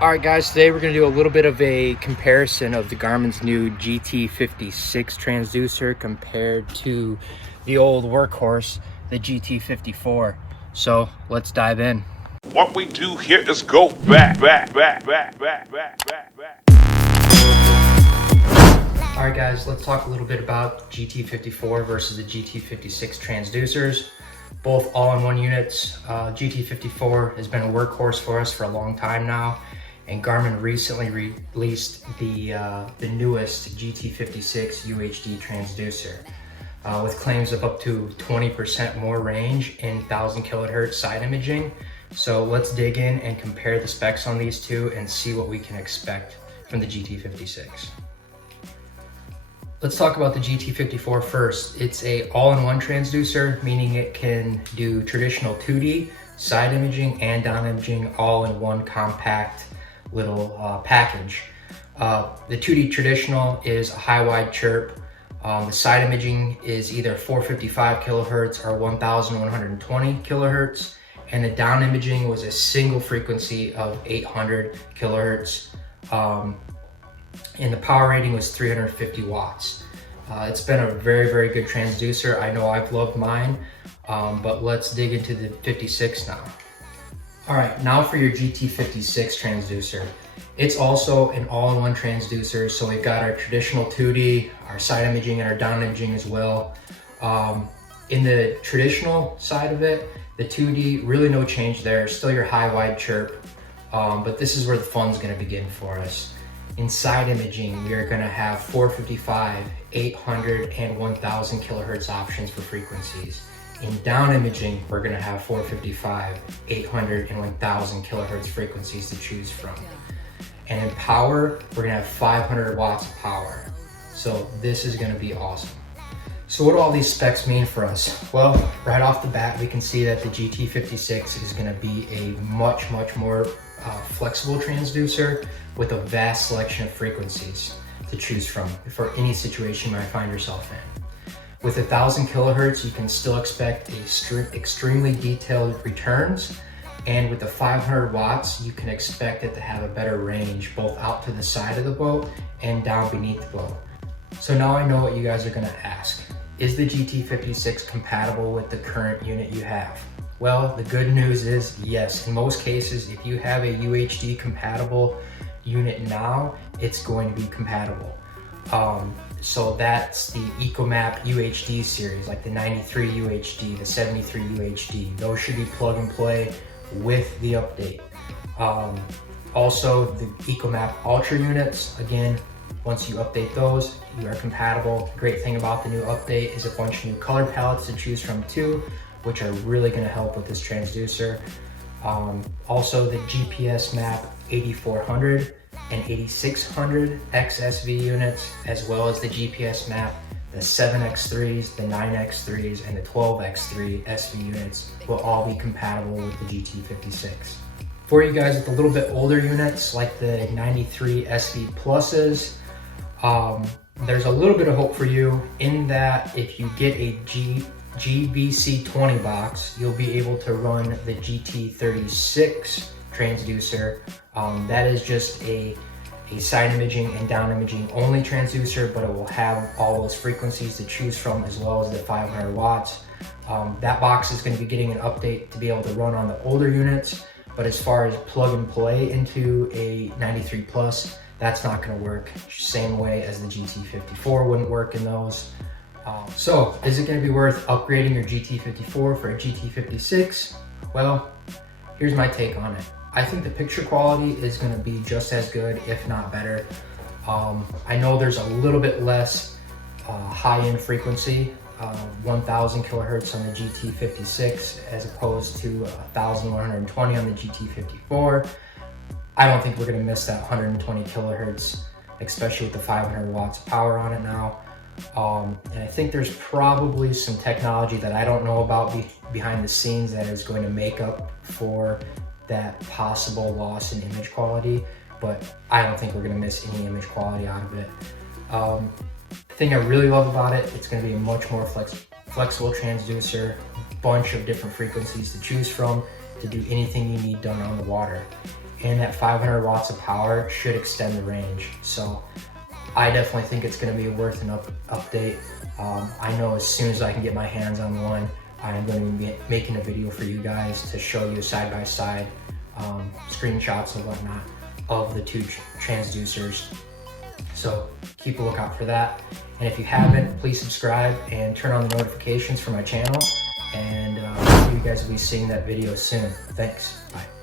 Alright guys, today we're going to do a little bit of a comparison of the Garmin's new GT56 transducer compared to the old workhorse, the GT54. So let's dive in. What we do here is go back. Alright guys, let's talk a little bit about GT54 versus the GT56 transducers. Both all-in-one units. GT54 has been a workhorse for us for a long time now. And Garmin recently released the newest GT56 UHD transducer with claims of up to 20% more range in 1000 kilohertz side imaging. So let's dig in and compare the specs on these two and see what we can expect from the GT56. Let's talk about the GT54 first. It's a all-in-one transducer, meaning it can do traditional 2D, side imaging, and down imaging all in one compact little package. The 2D traditional is a high-wide chirp. The side imaging is either 455 kilohertz or 1120 kilohertz, and the down imaging was a single frequency of 800 kilohertz, and the power rating was 350 watts. It's been a very good transducer. I know I've loved mine, but let's dig into the 56 now. All right, now for your GT56 transducer. It's also an all-in-one transducer, so we've got our traditional 2D, our side imaging, and our down imaging as well. In the traditional side of it, the 2D, really no change there, still your high-wide chirp, but this is where the fun's gonna begin for us. In side imaging, we are gonna have 455, 800, and 1000 kilohertz options for frequencies. In down imaging, we're gonna have 455, 800, and 1000 kilohertz frequencies to choose from. And in power, we're gonna have 500 watts of power. So this is gonna be awesome. So what do all these specs mean for us? Well, right off the bat, we can see that the GT56 is gonna be a much more flexible transducer with a vast selection of frequencies to choose from for any situation you might find yourself in. With 1000 kilohertz, you can still expect extremely detailed returns. And with the 500 watts, you can expect it to have a better range, both out to the side of the boat and down beneath the boat. So now I know what you guys are gonna ask. Is the GT56 compatible with the current unit you have? Well, the good news is yes. In most cases, if you have a UHD compatible unit now, it's going to be compatible. So that's the EcoMap UHD series, like the 93 UHD, the 73 UHD. Those should be plug and play with the update. Also, the EcoMap Ultra units, again, once you update those, you are compatible. The great thing about the new update is a bunch of new color palettes to choose from too, which are really gonna help with this transducer. Also, the GPS Map 8400 and 8600 XSV units, as well as the GPS Map, the 7X3s, the 9X3s, and the 12X3 SV units will all be compatible with the GT56. For you guys with a little bit older units, like the 93 SV Pluses, there's a little bit of hope for you in that if you get a GBC20 box, you'll be able to run the GT36 transducer. That is just a side imaging and down imaging only transducer, but it will have all those frequencies to choose from, as well as the 500 watts. That box is going to be getting an update to be able to run on the older units, but as far as plug and play into a 93 Plus, that's not going to work. Same way as the GT54 wouldn't work in those. So is it going to be worth upgrading your GT54 for a GT56? Well, here's my take on it. I think the picture quality is going to be just as good, if not better. I know there's a little bit less high-end frequency, 1000 kilohertz on the GT56 as opposed to 1120 on the GT54. I don't think we're going to miss that 120 kilohertz, especially with the 500 watts of power on it now. And I think there's probably some technology that I don't know about behind the scenes that is going to make up for that possible loss in image quality, but I don't think we're gonna miss any image quality out of it. The thing I really love about it, it's gonna be a much more flexible transducer, bunch of different frequencies to choose from to do anything you need done on the water. and that 500 watts of power should extend the range. So I definitely think it's going to be worth an update. I know as soon as I can get my hands on one, I'm going to be making a video for you guys to show you side-by-side screenshots and whatnot of the two transducers. So keep a lookout for that. And if you haven't, please subscribe and turn on the notifications for my channel. And you guys will be seeing that video soon. Thanks. Bye.